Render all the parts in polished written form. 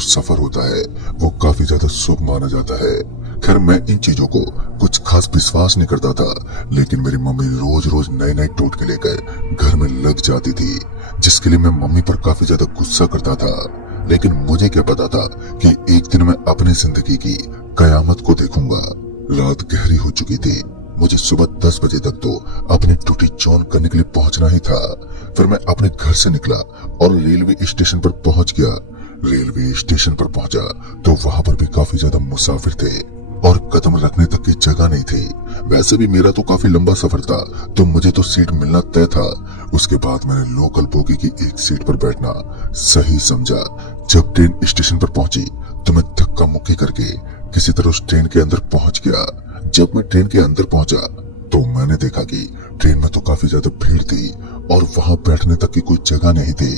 जो सफर होता है वो काफी ज्यादा शुभ माना जाता है। खैर मैं इन चीजों को कुछ खास विश्वास नहीं करता था, लेकिन मेरी मम्मी रोज रोज नए नए टोटके लेकर घर में लग जाती थी, जिसके लिए मैं मम्मी पर काफी ज्यादा गुस्सा करता था। लेकिन मुझे क्या पता था कि एक दिन मैं अपनी जिंदगी की कयामत को देखूंगा। रात गहरी हो चुकी थी, मुझे सुबह 10 बजे तक तो अपनी ड्यूटी जॉइन करने के लिए पहुंचना ही था। फिर मैं अपने घर से निकला और रेलवे स्टेशन पर पहुंच गया। रेलवे स्टेशन पर पहुंचा तो वहां पर भी काफी ज्यादा मुसाफिर थे और कदम रखने तक की जगह नहीं थी। वैसे भी मेरा तो काफी लंबा सफर था, तो मुझे तो सीट मिलना तय था। उसके बाद मैंने लोकल बोगी की एक सीट पर बैठना सही समझा। जब ट्रेन स्टेशन पर पहुंची तो मैं धक्का मुक्की करके किसी तरह उस ट्रेन के अंदर पहुंच गया। जब मैं ट्रेन के अंदर पहुंचा तो मैंने देखा कि ट्रेन में तो काफी ज्यादा भीड़ थी और वहां बैठने तक की कोई जगह नहीं थी।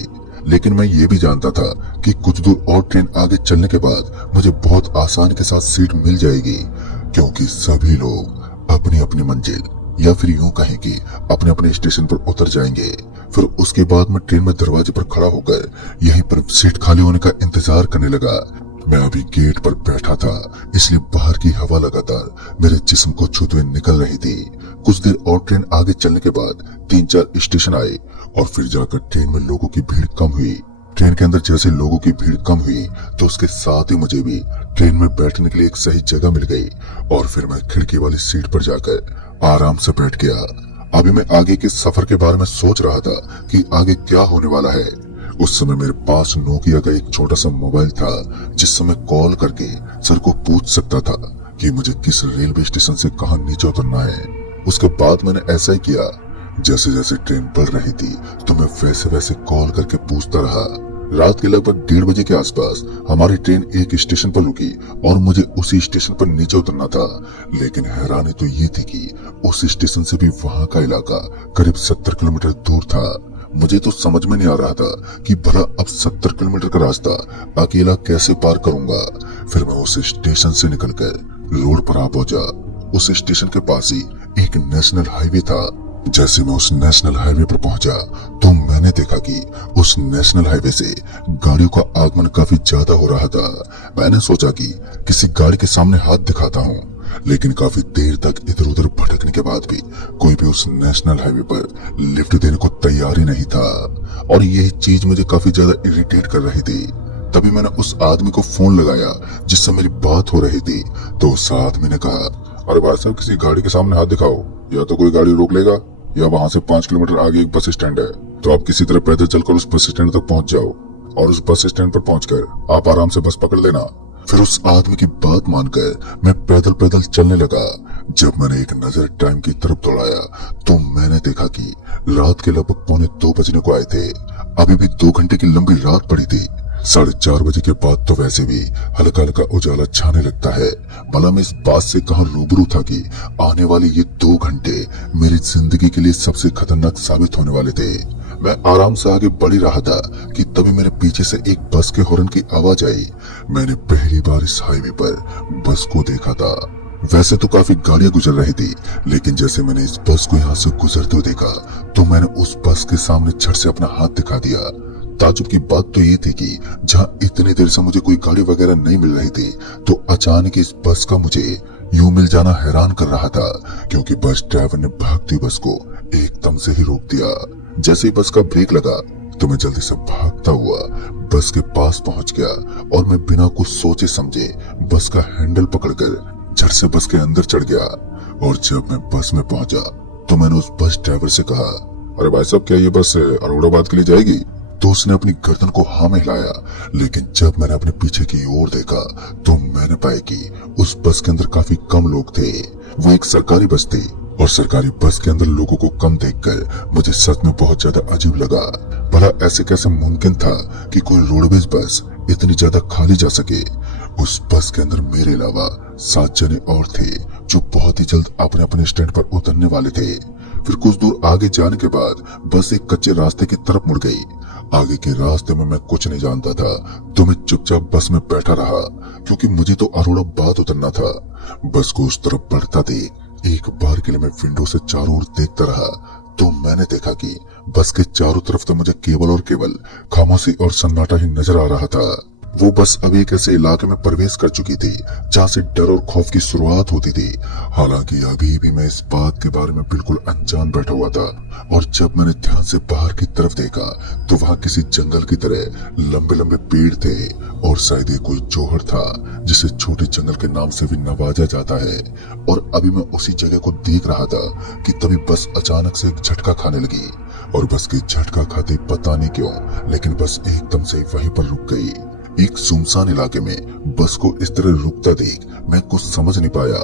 लेकिन मैं ये भी जानता था कि कुछ दूर और ट्रेन आगे चलने के बाद मुझे बहुत आसानी के साथ सीट मिल जाएगी, क्योंकि सभी लोग अपनी अपनी मंजिल या फिर यूं कहें कि अपने अपने स्टेशन पर उतर जाएंगे। फिर उसके बाद मैं ट्रेन में दरवाजे पर खड़ा होकर यहीं पर सीट खाली होने का इंतजार करने लगा। मैं अभी गेट पर बैठा था, इसलिए बाहर की हवा लगातार मेरे जिस्म को छूते हुए निकल रही थी। कुछ देर और ट्रेन आगे चलने के बाद 3-4 स्टेशन आए और फिर जाकर ट्रेन में लोगों की भीड़ कम हुई। ट्रेन के अंदर जैसे लोगों की भीड़ कम हुई तो उसके साथ ही मुझे भी ट्रेन में बैठने के लिए एक सही जगह मिल गई और फिर मैं खिड़की वाली सीट पर जाकर आराम से बैठ गया। अभी मैं आगे के सफर के बारे में सोच रहा था कि आगे क्या होने वाला है। उस समय मेरे पास नोकिया का एक छोटा सा मोबाइल था, जिससे मैं कॉल करके सर को पूछ सकता था कि मुझे किस रेलवे स्टेशन से कहां नीचे उतरना है। उसके बाद मैंने ऐसा ही किया। जैसे जैसे ट्रेन बढ़ रही थी तो मैं वैसे वैसे कॉल करके पूछता रहा। रात के लगभग 1:30 बजे के आसपास हमारी ट्रेन एक स्टेशन पर रुकी और मुझे उसी स्टेशन पर नीचे उतरना था। लेकिन हैरानी तो ये थी कि उस स्टेशन से भी वहां का इलाका करीब 70 किलोमीटर दूर था। मुझे तो समझ में नहीं आ रहा था कि भला अब 70 किलोमीटर का रास्ता अकेला कैसे पार करूंगा। फिर मैं उस स्टेशन से निकलकर रोड पर आ पहुंचा। उस स्टेशन के पास ही एक नेशनल हाईवे था। जैसे मैं उस नेशनल हाईवे पर पहुंचा तो मैंने देखा कि उस नेशनल हाईवे से गाड़ियों का आगमन काफी ज्यादा हो रहा था। मैंने सोचा कि किसी गाड़ी के सामने हाथ दिखाता हूँ, लेकिन काफी देर तक इधर उधर भटकने के बाद भी कोई भी उस नेशनल हाईवे पर लिफ्ट देने को तैयार ही नहीं था और यही चीज मुझे काफी ज्यादा इरिटेट कर रही थी। तभी मैंने उस आदमी को फोन लगाया जिससे मेरी बात हो रही थी। तो उस आदमी ने कहा, अरे भाई साहब, किसी गाड़ी के सामने हाथ दिखाओ, या तो कोई गाड़ी रोक लेगा या वहां से 5 किलोमीटर आगे एक बस स्टैंड है, तो आप किसी तरह पैदल चलकर उस बस स्टैंड तक पहुंच जाओ और उस बस स्टैंड पर पहुंचकर आप आराम से बस पकड़ लेना। फिर उस आदमी की बात मानकर मैं पैदल पैदल चलने लगा। जब मैंने एक नजर टाइम की तरफ दौड़ाया तो मैंने देखा कि रात के लगभग 1:45 बजने को आए थे। अभी भी 2 घंटे की लंबी रात पड़ी थी। 4:30 बजे के बाद तो वैसे भी हल्का हल्का उजाला छाने लगता है। भला मैं इस बात से कहां रूबरू था कि आने वाले ये 2 घंटे मेरी जिंदगी के लिए सबसे खतरनाक साबित होने वाले थे। मैं आराम से आगे बढ़ ही रहा था कि तभी मेरे पीछे से एक बस के हॉर्न की आवाज आई। मैंने पहली बार इस हाईवे पर बस को देखा था। वैसे तो काफी गाड़ियां गुजर रही थी, लेकिन जैसे मैंने इस बस को यहाँ से गुजरते हुए देखा तो मैंने उस बस के सामने झट से अपना हाथ दिखा दिया। ताजुब की बात तो ये थी कि जहाँ इतनी देर से मुझे कोई गाड़ी वगैरह नहीं मिल रही थी, तो अचानक इस बस का मुझे यूं मिल जाना हैरान कर रहा था, क्योंकि बस ड्राइवर ने भागती बस को एकदम से ही रोक दिया। जैसे ही बस का ब्रेक लगा तो मैं जल्दी से भागता हुआ बस के पास पहुंच गया और मैं बिना कुछ सोचे समझे बस का हैंडल पकड़कर झट से बस के अंदर चढ़ गया। और जब मैं बस में पहुंचा तो मैंने उस बस ड्राइवर से कहा, अरे भाई साहब, क्या ये बस अरोड़ाबाद के लिए जाएगी? तो उसने अपनी गर्दन को हाँ में हिलाया, लेकिन जब मैंने अपने पीछे की ओर देखा तो मैंने पाया कि उस बस के अंदर काफी कम लोग थे। वो एक सरकारी बस थी और सरकारी बस के अंदर लोगों को कम देखकर मुझे सच में बहुत ज्यादा अजीब लगा। भला ऐसे कैसे मुमकिन था कि कोई रोडवेज बस इतनी ज्यादा खाली जा सके। उस बस के अंदर मेरे अलावा 7 जने और थे जो बहुत ही जल्द अपने अपने स्टैंड पर उतरने वाले थे। फिर कुछ दूर आगे जाने के बाद बस एक कच्चे रास्ते की तरफ मुड़ गई। आगे के रास्ते में मैं कुछ नहीं जानता था, तो मैं चुपचाप बस में बैठा रहा, क्योंकि मुझे तो अरोड़ाबाद उतरना था। बस को उस तरफ बढ़ता देख एक बार के लिए मैं विंडो से चारों ओर देखता रहा, तो मैंने देखा कि बस के चारों तरफ तो मुझे केवल और केवल खामोशी और सन्नाटा ही नजर आ रहा था। वो बस अब एक ऐसे इलाके में प्रवेश कर चुकी थी जहाँ से डर और खौफ की शुरुआत होती थी। हालांकि अभी भी मैं इस बात के बारे में बिल्कुल अनजान बैठा हुआ था, और जब मैंने ध्यान से बाहर की तरफ देखा तो वहाँ किसी जंगल की तरह लंबे लंबे पेड़ थे, और शायद ये कोई जौहर था जिसे छोटे जंगल के नाम से भी नवाजा जाता है। और अभी मैं उसी जगह को देख रहा था कि तभी बस अचानक से एक झटका खाने लगी, और बस की झटका खाते पता नहीं क्यों लेकिन बस एकदम से वहीं पर रुक गई। एक सुनसान इलाके में बस को इस तरह रुकता देख मैं कुछ समझ नहीं पाया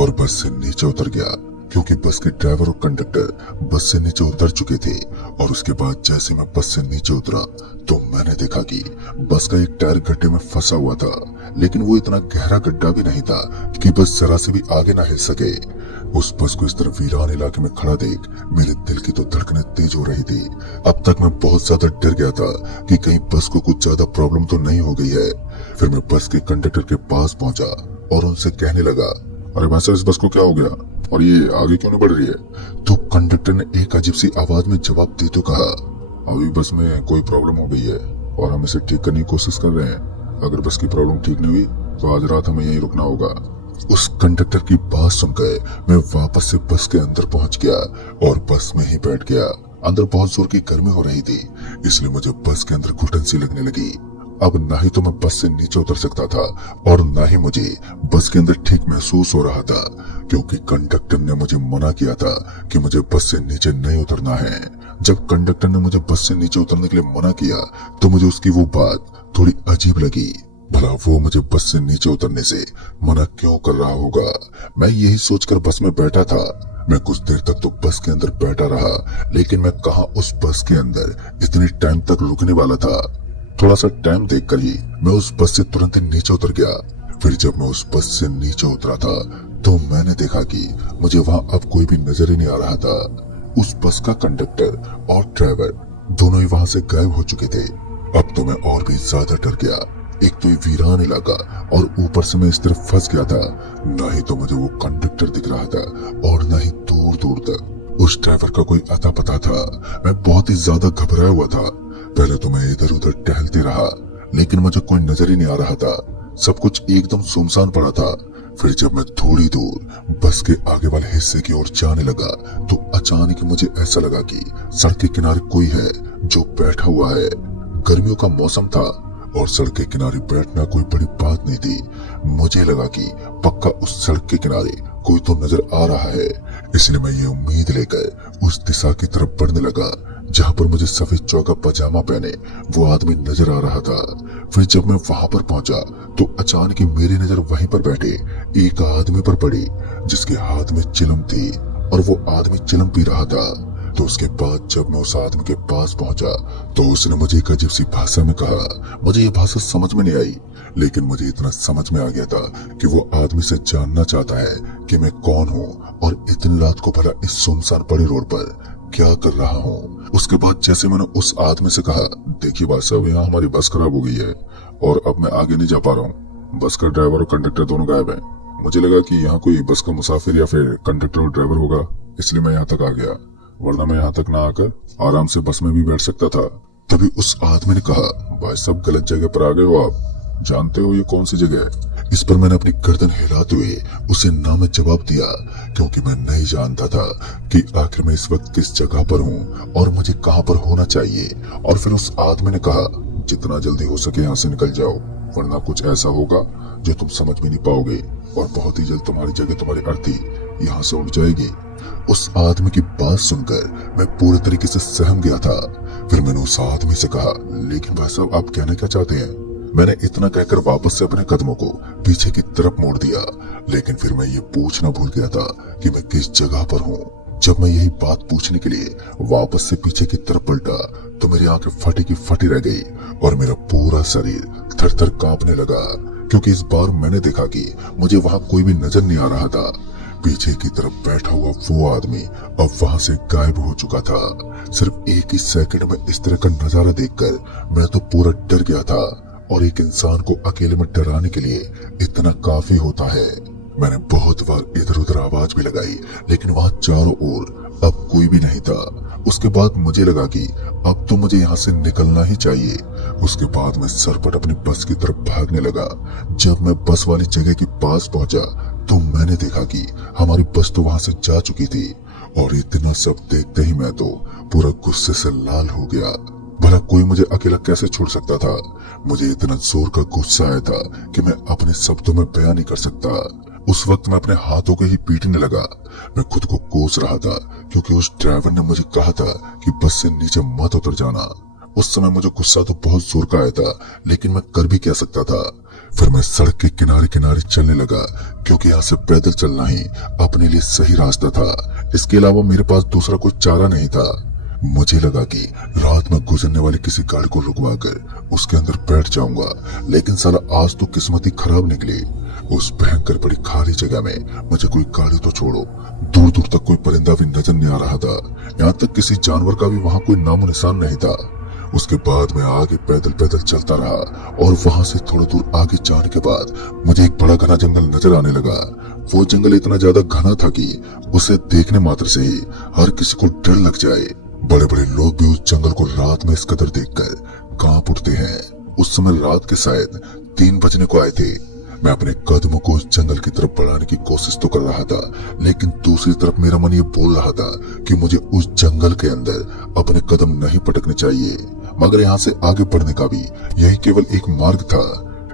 और बस से नीचे उतर गया, क्योंकि बस के ड्राइवर और कंडक्टर बस से नीचे उतर चुके थे। और उसके बाद जैसे मैं बस से नीचे उतरा तो मैंने देखा कि बस का एक टायर गड्ढे में फंसा हुआ था, लेकिन वो इतना गहरा गड्ढा भी नहीं था कि बस जरा से भी आगे ना हिल सके। उस बस को इस तरह वीरान इलाके में खड़ा देख मेरे दिल की तो धड़कनें तेज हो रही थी। अब तक मैं बहुत ज्यादा डर गया था कि कहीं बस को कुछ ज्यादा प्रॉब्लम तो नहीं हो गई है। फिर मैं बस के कंडक्टर के पास पहुंचा और उनसे कहने लगा, अरे भाई साहब, इस बस को क्या हो गया और ये आगे क्यों नहीं बढ़ रही है? तो कंडक्टर ने एक अजीब सी आवाज में जवाब देते कहा, अभी बस में कोई प्रॉब्लम हो गई है और हम इसे ठीक करने की कोशिश कर रहे हैं। अगर बस की प्रॉब्लम ठीक नहीं हुई तो आज रात हमें यहीं रुकना होगा। उस कंडक्टर की बात सुनकर मैं वापस से बस के अंदर पहुंच गया और बस में ही बैठ गया। अंदर बहुत जोर की गर्मी हो रही थी, इसलिए मुझे बस के अंदर घुटन सी लगने लगी। अब ना ही तो मैं बस से नीचे उतर सकता था और ना ही मुझे बस के अंदर ठीक महसूस हो रहा था, क्योंकि कंडक्टर ने मुझे मना किया था कि मुझे बस से नीचे नहीं उतरना है। जब कंडक्टर ने मुझे बस से नीचे उतरने के लिए मना किया तो मुझे उसकी वो बात थोड़ी अजीब लगी। भला वो मुझे बस से नीचे उतरने से मना क्यों कर रहा होगा? मैं यही सोचकर बस में बैठा था। मैं कुछ देर तक तो बस के अंदर बैठा रहा, लेकिन मैं कहाँ उस बस के अंदर इतनी टाइम तक रुकने वाला था। थोड़ा सा टाइम देखकर ही मैं उस बस से तुरंत नीचे उतर गया। फिर जब मैं उस बस से नीचे उतरा था तो मैंने देखा कि मुझे वहाँ अब कोई भी नजर ही नहीं आ रहा था। उस बस का कंडक्टर और ड्राइवर दोनों ही वहाँ से गायब हो चुके थे। अब तो मैं और भी ज्यादा डर गया। एक तो ये वीरान इलाका और ऊपर से मैं इस तरफ फंस गया था। ना ही तो मुझे वो कंडक्टर दिख रहा था और ना ही दूर दूर तक उस ड्राइवर का कोई अता पता था। मैं बहुत ही ज्यादा घबराया हुआ था। पहले तो मैं इधर उधर टहलते रहा, लेकिन मुझे कोई नजर ही नहीं आ रहा था। सब कुछ एकदम सुनसान पड़ा था। फिर जब मैं थोड़ी दूर बस के आगे वाले हिस्से की ओर जाने लगा तो अचानक मुझे ऐसा लगा कि सड़क के किनारे कोई है जो बैठा हुआ है। गर्मियों का मौसम था और सड़क के किनारे बैठना कोई बड़ी बात नहीं थी। मुझे लगा कि पक्का उस सड़क के किनारे कोई तो नजर आ रहा है, इसलिए मैं ये उम्मीद लेकर उस दिशा की तरफ बढ़ने लगा जहाँ पर मुझे सफेद चौका पजामा पहने वो आदमी नजर आ रहा था। फिर जब मैं वहां पर पहुंचा तो अचानक ही मेरी नजर वहीं पर बैठे एक आदमी पर पड़ी जिसके हाथ में चिलम थी और वो आदमी चिलम पी रहा था। तो उसके बाद जब मैं उस आदमी के पास पहुंचा तो उसने मुझे एक अजीब सी भाषा में कहा। मुझे ये भाषा समझ में नहीं आई, लेकिन मुझे इतना समझ में आ गया था कि वो आदमी से जानना चाहता है कि मैं कौन हूँ और इतनी रात को भला इस सुनसान पड़ी रोड पर क्या कर रहा हूँ। उसके बाद जैसे मैंने उस आदमी से कहा, देखिए भाई साहब, यहाँ हमारी बस खराब हो गई है और अब मैं आगे नहीं जा पा रहा हूँ। बस का ड्राइवर और कंडक्टर दोनों गायब हैं। मुझे लगा कि यहाँ कोई बस का मुसाफिर या फिर कंडक्टर और ड्राइवर होगा, इसलिए मैं यहाँ तक आ गया, वरना मैं यहाँ तक ना आकर आराम से बस में भी बैठ सकता था। तभी उस आदमी ने कहा, भाई साहब, गलत जगह पर आ गए हो आप। जानते हो ये कौन सी जगह है? इस पर मैंने अपनी गर्दन हिलाते हुए उसे ना में जवाब दिया, क्योंकि मैं नहीं जानता था कि आखिर मैं इस वक्त किस जगह पर हूँ और मुझे कहाँ पर होना चाहिए। और फिर उस आदमी ने कहा, जितना जल्दी हो सके यहाँ से निकल जाओ, वरना कुछ ऐसा होगा जो तुम समझ भी नहीं पाओगे और बहुत ही जल्द तुम्हारी जगह, तुम्हारी अर्थी यहाँ से उड़ जाएगी। उस आदमी की बात सुनकर मैं पूरे तरीके से सहम गया था। फिर मैंने उस आदमी से कहा, लेकिन भाई साहब, आप कहना क्या चाहते हैं? मैंने इतना कहकर वापस से अपने कदमों को पीछे की तरफ मोड़ दिया, लेकिन फिर मैं ये पूछना भूल गया था कि मैं किस जगह पर हूँ। जब मैं यही बात पूछने के लिए वापस से पीछे की तरफ पलटा तो मेरी आंखें फटी की फटी रह गई और मेरा पूरा शरीर थर थर कांपने लगा, क्योंकि इस बार मैंने देखा कि मुझे वहां कोई भी नजर नहीं आ रहा था। पीछे की तरफ बैठा हुआ वो आदमी अब वहां से गायब हो चुका था। सिर्फ एक ही सेकंड में इस तरह का नजारा देखकर मैं तो पूरा डर गया था, और एक इंसान को अकेले में डराने के लिए इतना काफी होता है। मैंने बहुत बार इधर उधर आवाज भी लगाई, लेकिन वहां चारों ओर अब कोई भी नहीं था। उसके बाद मुझे लगा कि अब तो मुझे यहाँ से निकलना ही चाहिए। उसके बाद मैं सरपट अपनी बस की तरफ भागने लगा। जब मैं बस वाली जगह के पास पहुंचा तो मैंने देखा कि हमारी बस तो वहां से जा चुकी थी। और इतना सब देखते ही मैं तो पूरा गुस्से से लाल हो गया। भला कोई मुझे अकेला कैसे छोड़ सकता था। मुझे इतना जोर का गुस्सा आया था कि मैं अपने शब्दों में बयां नहीं कर सकता। उस वक्त मैं अपने हाथों को ही पीटने लगा। मैं खुद को कोस रहा था क्योंकि उस ड्राइवर ने मुझे कहा था कि बस से नीचे मत उतर जाना। उस समय मुझे गुस्सा तो बहुत जोर का आया था, लेकिन मैं कर भी क्या सकता था। फिर मैं सड़क के किनारे किनारे चलने लगा क्योंकि यहाँ से पैदल चलना ही अपने लिए सही रास्ता था। इसके अलावा मेरे पास दूसरा कोई चारा नहीं था। मुझे लगा कि रात में गुजरने वाली किसी गाड़ी को रुकवा कर उसके अंदर बैठ जाऊंगा, लेकिन साला आज तो किस्मत ही खराब निकली। उस भयंकर बड़ी खाली जगह में मुझे कोई गाड़ी तो छोड़ो, दूर दूर तक कोई परिंदा भी नजर नहीं आ रहा था। यहाँ तक किसी जानवर का भी वहाँ कोई नामो निशान नहीं था। उसके बाद मैं आगे पैदल पैदल चलता रहा और वहां से थोड़ी दूर आगे जाने के बाद मुझे एक बड़ा घना जंगल नजर आने लगा। वो जंगल इतना ज्यादा घना था कि उसे देखने मात्र से ही हर किसी को डर लग जाए। बड़े बड़े लोग भी उस जंगल को रात में इस कदर देखकर कांप उठते हैं। उस समय रात के शायद 3 बजने को आए थे। मैं अपने कदमों को उस जंगल की तरफ बढ़ाने की कोशिश तो कर रहा था, लेकिन दूसरी तरफ मेरा मन ये बोल रहा था कि मुझे उस जंगल के अंदर अपने कदम नहीं पटकने चाहिए। मगर यहाँ से आगे बढ़ने का भी यही केवल एक मार्ग था।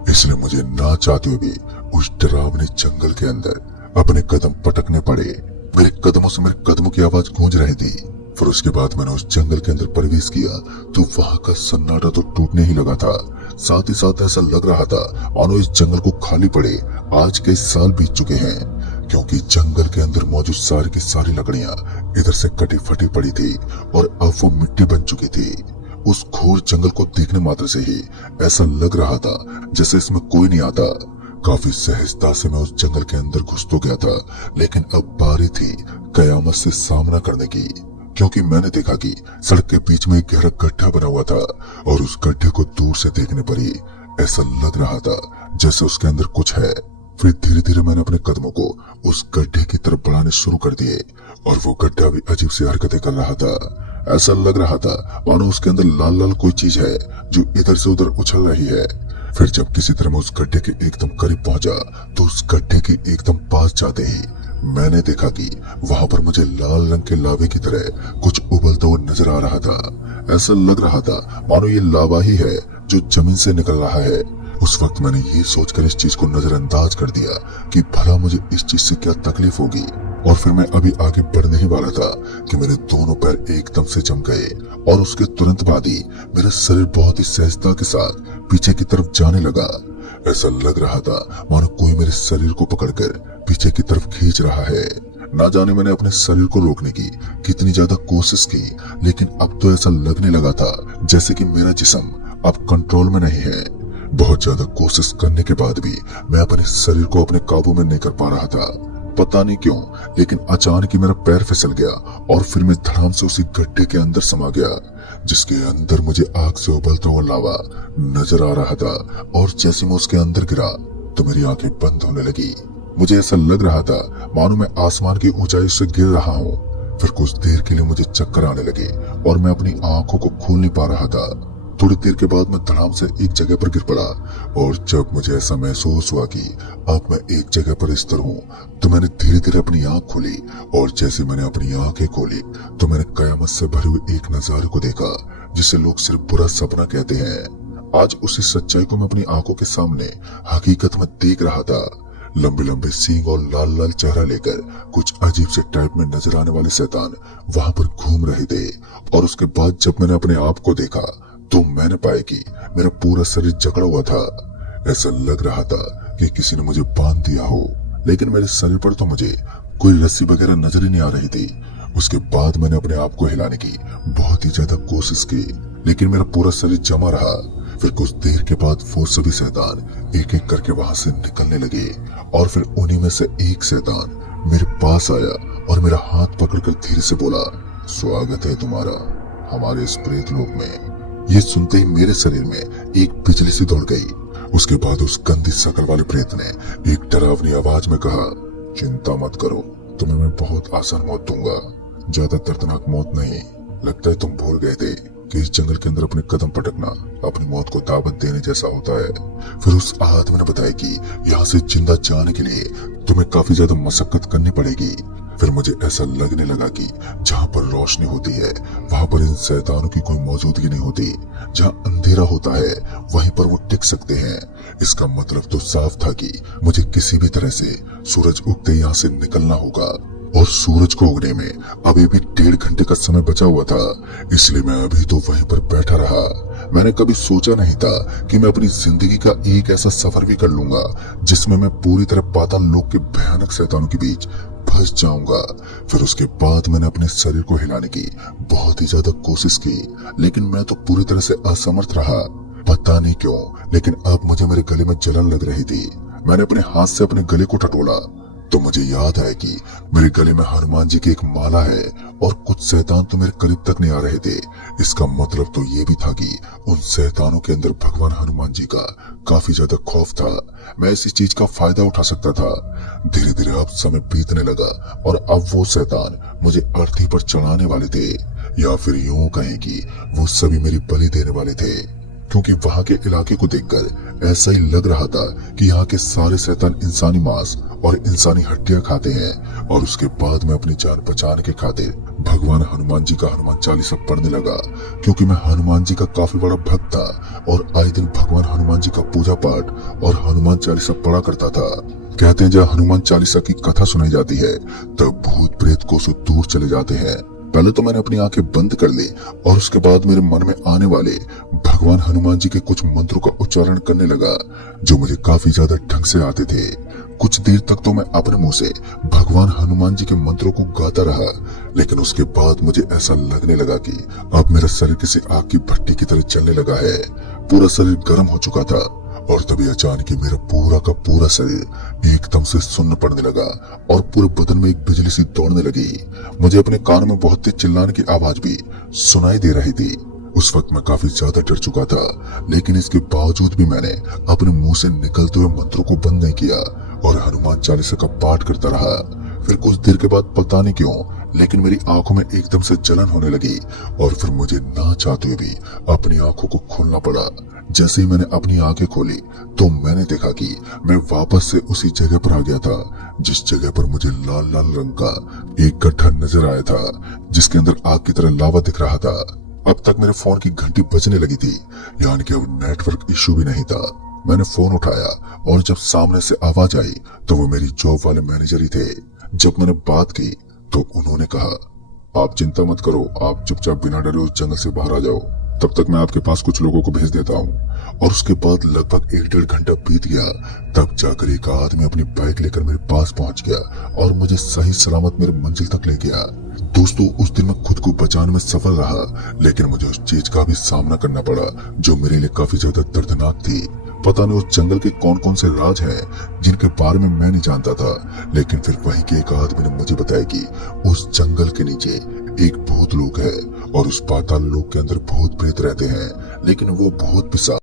इसलिए मुझे ना चाहते हुए भी उस डरावने जंगल के अंदर अपने कदम पटकने पड़े। मेरे कदमों से मेरे कदमों की आवाज गूंज रही थी। फिर उसके बाद मैंने उस जंगल के अंदर प्रवेश किया तो वहां का सन्नाटा तो टूटने ही लगा था। साथ ही साथ ऐसा लग रहा था मानो इस जंगल को खाली पड़े आज कई साल बीत चुके हैं, क्योंकि जंगल के अंदर मौजूद सारी की सारी लकड़ियां इधर से कटी फटी पड़ी थी और अब वो मिट्टी बन चुकी थी। उस घोर जंगल को देखने मात्र से ही ऐसा लग रहा था जैसे इसमें कोई नहीं आता। काफी सहजता से मैं उस जंगल के अंदर घुस तो गया था, लेकिन अब बारी थी कयामत से सामना करने की, क्योंकि मैंने देखा कि सड़क के बीच में एक गहरा गड्ढा बना हुआ था और उस गड्ढे को दूर से देखने पर ही ऐसा लग रहा था जैसे उसके अंदर कुछ है। फिर धीरे धीरे मैंने अपने कदमों को उस गड्ढे की तरफ बढ़ाने शुरू कर दिए और वो गड्ढा भी अजीब सी हरकतें कर रहा था। ऐसा लग रहा था मानो उसके अंदर लाल लाल कोई चीज है जो इधर से उधर उछल रही है। फिर जब किसी तरह मैं उस गड्ढे के एकदम करीब पहुंचा तो उस गड्ढे के एकदम पास जाते ही मैंने देखा कि वहां पर मुझे लाल रंग के लावे की तरह कुछ उबलता हुआ नजर आ रहा था। ऐसा लग रहा था मानो ये लावा ही है जो जमीन से निकल रहा है। उस वक्त मैंने ये सोचकर इस चीज को नजरअंदाज कर दिया कि भला मुझे इस चीज से क्या तकलीफ होगी, और फिर मैं अभी आगे बढ़ने ही वाला था कि मेरे दोनों पैर एकदम से जम गए और उसके तुरंत बाद ही मेरा शरीर बहुत ही सहजता के साथ पीछे की तरफ जाने लगा। ऐसा लग रहा था मानो कोई मेरे शरीर को पकड़कर पीछे की तरफ खींच रहा है। ना जाने मैंने अपने शरीर को रोकने की कितनी ज्यादा कोशिश की, लेकिन अब तो ऐसा लगने लगा था जैसे कि मेरा जिस्म अब कंट्रोल में नहीं है। बहुत ज्यादा कोशिश करने के बाद भी मैं अपने शरीर को अपने काबू में नहीं कर पा रहा था। पता नहीं क्यों, लेकिन अचानक ही मेरा पैर फिसल गया और फिर मैं धड़ाम से उसी गड्ढे के अंदर समा गया, जिसके अंदर मुझे आग से उबलता हुआ लावा नजर आ रहा था। और जैसे मैं उसके अंदर गिरा तो मेरी आंखें बंद होने लगी। मुझे ऐसा लग रहा था मानो मैं आसमान की ऊंचाई से गिर रहा हूँ। फिर कुछ देर के लिए मुझे चक्कर आने लगे और मैं अपनी आंखों को खोल नहीं पा रहा था। थोड़ी देर के बाद मैं धड़ाम से एक जगह पर गिर पड़ा और जब मुझे ऐसा महसूस हुआ कि अब मैं एक जगह पर स्थिर हूँ तो मैंने धीरे धीरे अपनी आंख खोली और जैसे मैंने अपनी आंखें खोली तो मैंने कयामत से भरे हुए एक नजारे को देखा जिसे लोग सिर्फ बुरा सपना कहते हैं। आज उसी सच्चाई को मैं अपनी आंखों के सामने हकीकत में देख रहा था। लंबे लंबे सींग और लाल लाल चेहरा लेकर कुछ अजीब से टाइप में नजर आने वाले शैतान वहां पर घूम रहे थे। और उसके बाद जब मैंने अपने आप को देखा तो मैंने पाया कि मेरा पूरा शरीर जकड़ा हुआ था। ऐसा लग रहा था कि किसी ने मुझे बांध दिया हो, लेकिन मेरे शरीर पर तो मुझे कोई रस्सी वगैरह नजर ही नहीं आ रही थी। उसके बाद मैंने अपने आप को हिलाने की बहुत ही ज्यादा कोशिश की, लेकिन मेरा पूरा शरीर जमा रहा। फिर कुछ देर के बाद वो सभी शैतान एक एक करके वहां से निकलने लगे और फिर उन्हीं में से एक शैतान मेरे पास आया और मेरा हाथ पकड़कर धीरे से बोला, स्वागत है तुम्हारा हमारे इस प्रेत लोक में। ये सुनते ही मेरे शरीर में एक बिजली सी दौड़ गई। उसके बाद उस गंदी शकल वाले प्रेत ने एक डरावनी आवाज में कहा, चिंता मत करो, तुम्हें मैं बहुत आसान मौत दूंगा। ज्यादा दर्दनाक मौत नहीं। लगता है तुम भूल गए थे कि इस जंगल के अंदर अपने कदम पटकना अपनी मौत को दावत देने जैसा होता है। फिर उस आदमी ने बताया कि यहाँ से जिंदा जाने के लिए तुम्हें काफी ज्यादा मशक्कत करनी पड़ेगी। फिर मुझे ऐसा लगने लगा कि जहाँ पर रोशनी होती है वहां पर इन शैतानों की कोई मौजूदगी नहीं होती। जहाँ अंधेरा होता है वहीं पर वो टिक सकते हैं। इसका मतलब तो साफ था कि मुझे किसी भी तरह से सूरज उगते यहाँ से निकलना होगा, और सूरज को उगने में अभी भी 1.5 घंटे का समय बचा हुआ था। इसलिए मैं अभी तो वहीं पर बैठा रहा। मैंने कभी सोचा नहीं था कि मैं अपनी जिंदगी का एक ऐसा सफर भी कर लूंगा जिसमें मैं पूरी तरह पाताल लोक के भयानक शैतानों के बीच फंस जाऊंगा। फिर उसके बाद मैंने अपने शरीर को हिलाने की बहुत ही ज्यादा कोशिश की, लेकिन मैं तो पूरी तरह से असमर्थ रहा। पता नहीं क्यों, लेकिन अब मुझे मेरे गले में जलन लग रही थी। मैंने अपने हाथ से अपने गले को टटोला तो मुझे याद आया कि मेरे गले में हनुमान जी की एक माला है, और कुछ शैतान तो मेरे करीब तक नहीं आ रहे थे। इसका मतलब तो ये भी था कि उन शैतानों के अंदर भगवान हनुमान जी का काफी ज्यादा खौफ था। मैं इसी चीज का फायदा उठा सकता था। धीरे धीरे अब समय बीतने लगा और अब वो शैतान मुझे अर्थी पर चढ़ाने वाले थे, या फिर यूं कहें कि वो सभी मेरी बलि देने वाले थे। क्योंकि वहां के इलाके को देखकर ऐसा ही लग रहा था कि यहाँ के सारे शैतान इंसानी मांस और इंसानी हड्डियां खाते हैं। और उसके बाद मैं अपनी जान बचाने के खातिर भगवान हनुमान जी का हनुमान चालीसा पढ़ने लगा, क्योंकि मैं हनुमान जी का काफी बड़ा भक्त था और आए दिन भगवान हनुमान जी का पूजा पाठ और हनुमान चालीसा पढ़ा करता था। कहते हैं जब हनुमान चालीसा की कथा सुनाई जाती है तब भूत प्रेत कोसों दूर चले जाते हैं। पहले तो मैंने अपनी आंखें बंद कर ली और उसके बाद मेरे मन में आने वाले भगवान हनुमान जी के कुछ मंत्रों का उच्चारण करने लगा, जो मुझे काफी ज्यादा ढंग से आते थे। कुछ देर तक तो मैं अपने मुंह से भगवान हनुमान जी के मंत्रों को गाता रहा, लेकिन उसके बाद मुझे ऐसा लगने लगा कि अब मेरा शरीर किसी आग की भट्टी की तरह चलने लगा है। पूरा शरीर गर्म हो चुका था, और तभी अचानक ही मेरा पूरा का पूरा शरीर एकदम से सुन्न पड़ने लगा और पूरे बदन में एक बिजली सी दौड़ने लगी। मुझे अपने कान में बहुत तेज चिल्लाने की आवाज भी सुनाई दे रही थी। उस वक्त मैं काफी ज्यादा डर चुका था, लेकिन इसके बावजूद भी मैंने अपने मुंह से निकलते हुए मंत्रों को बंद नहीं किया और हनुमान चालीसा का पाठ करता रहा। फिर कुछ देर के बाद पता नहीं क्यों, लेकिन मेरी आंखों में एकदम से जलन होने लगी और फिर मुझे ना चाहते हुए भी अपनी आंखों को खोलना पड़ा। जैसे ही मैंने अपनी आंखें खोली तो मैंने देखा कि मैं वापस से उसी जगह पर आ गया था जिस जगह पर मुझे लाल लाल रंग का एक गड्ढा नजर आया था, जिसके अंदर आग की तरह लावा दिख रहा था। अब तक मेरे फोन की घंटी बजने लगी थी, यानी कि अब नेटवर्क इश्यू भी नहीं था। मैंने फोन उठाया और जब सामने से आवाज आई तो वो मेरी जॉब वाले मैनेजर ही थे। जब मैंने बात की तो उन्होंने कहा, आप चिंता मत करो, आप चुपचाप बिना डरे उस जंगल से बाहर आ जाओ, तब तक मैं आपके पास कुछ लोगों को भेज देता हूँ। और उसके बाद लगभग 1-1.5 घंटा बीत गया, तब जाकर एक आदमी अपनी बाइक लेकर मेरे पास पहुंच गया और मुझे सही सलामत मेरे मंजिल तक ले गया। दोस्तों, उस दिन मैं खुद को बचाने में सफल रहा, लेकिन मुझे उस चीज का भी सामना करना पड़ा जो मेरे लिए काफी ज्यादा दर्दनाक थी। पता नहीं उस जंगल के कौन कौन से राज हैं जिनके बारे में मैं नहीं जानता था, लेकिन फिर वहीं के एक आदमी ने मुझे बताया कि उस जंगल के नीचे एक भूत लोक है और उस पाताल लोक के अंदर भूत प्रेत रहते हैं, लेकिन वो भूत पिशाच